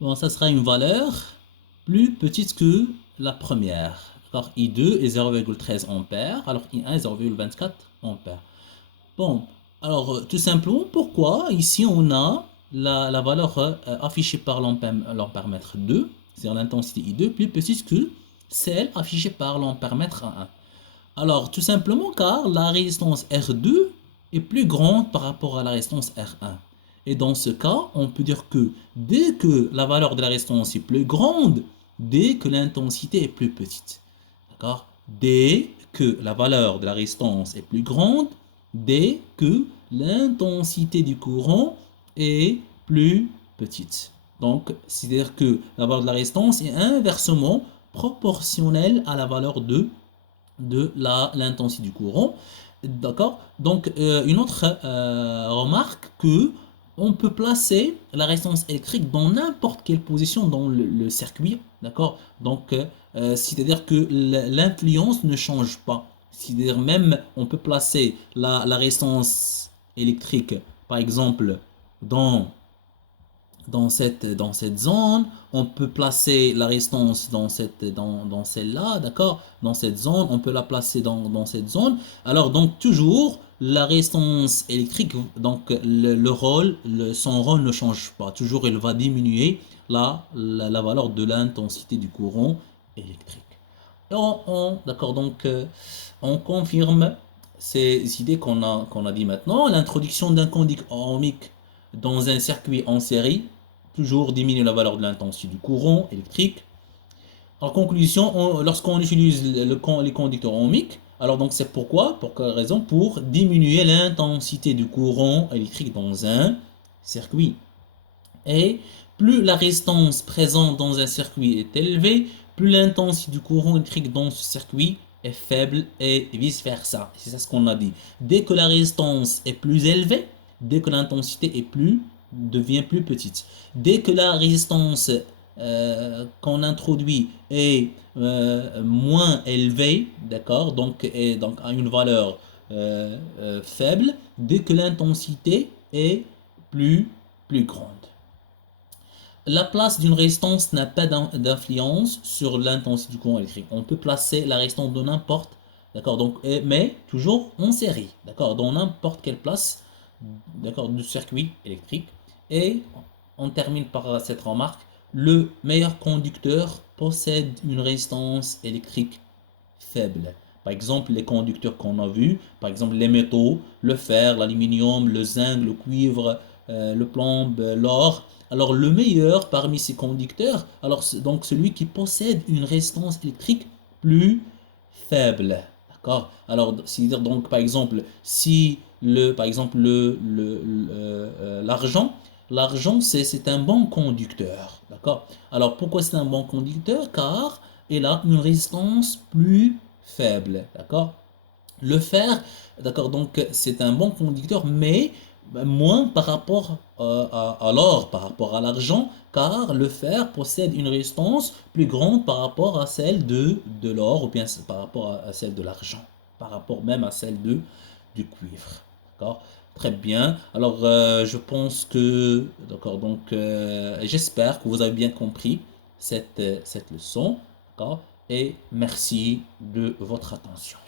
Bon, ça sera une valeur plus petite que la première. Alors, I2 est 0,13 ampères, alors I1 est 0,24 ampères. Bon, alors tout simplement, pourquoi ici on a la valeur affichée par l'ampèremètre 2, c'est-à-dire l'intensité I2, plus petite que celle affichée par l'ampèremètre 1. Alors, tout simplement car la résistance R2 est plus grande par rapport à la résistance R1. Et dans ce cas, on peut dire que dès que la valeur de la résistance est plus grande, dès que l'intensité est plus petite. D'accord? Dès que la valeur de la résistance est plus grande, dès que l'intensité du courant est plus petite. Donc, c'est-à-dire que la valeur de la résistance est inversement proportionnelle à la valeur de l'intensité du courant. D'accord? Donc, une autre remarque que on peut placer la résistance électrique dans n'importe quelle position dans le circuit. D'accord? Donc, c'est-à-dire que l'influence ne change pas. C'est-à-dire même, on peut placer la résistance électrique, par exemple, dans dans cette zone, on peut placer la résistance dans celle-là, d'accord? Dans cette zone, on peut la placer dans cette zone. Alors, donc, toujours, la résistance électrique, donc, son rôle ne change pas. Toujours, il va diminuer la valeur de l'intensité du courant électrique. Et d'accord, donc, on confirme ces idées qu'on a dit maintenant. L'introduction d'un conducteur ohmique dans un circuit en série toujours diminue la valeur de l'intensité du courant électrique. En conclusion, lorsqu'on utilise les conducteurs ohmiques, alors donc c'est pourquoi, pour quelle raison? Pour diminuer l'intensité du courant électrique dans un circuit. Et plus la résistance présente dans un circuit est élevée, plus l'intensité du courant électrique dans ce circuit est faible et vice-versa. C'est ça ce qu'on a dit. Dès que la résistance est plus élevée, dès que l'intensité devient plus petite. Dès que la résistance qu'on introduit est moins élevée, d'accord, donc à une valeur faible, dès que l'intensité est plus grande. La place d'une résistance n'a pas d'influence sur l'intensité du courant électrique. On peut placer la résistance de n'importe, d'accord, donc, mais toujours en série, d'accord, dans n'importe quelle place, d'accord, du circuit électrique. Et on termine par cette remarque, le meilleur conducteur possède une résistance électrique faible. Par exemple, les conducteurs qu'on a vus, par exemple les métaux, le fer, l'aluminium, le zinc, le cuivre, le plomb, l'or. Alors le meilleur parmi ces conducteurs, alors donc celui qui possède une résistance électrique plus faible. D'accord? Alors c'est-à-dire donc par exemple si par exemple l'argent c'est un bon conducteur. D'accord? Alors pourquoi c'est un bon conducteur? Car il a une résistance plus faible. D'accord? Le fer, d'accord, donc c'est un bon conducteur, mais moins par rapport à l'or, par rapport à l'argent, car le fer possède une résistance plus grande par rapport à celle de l'or, ou bien par rapport à celle de l'argent, par rapport même à celle du cuivre. D'accord? Très bien. Alors, je pense que, d'accord, donc j'espère que vous avez bien compris cette leçon, d'accord? Et merci de votre attention.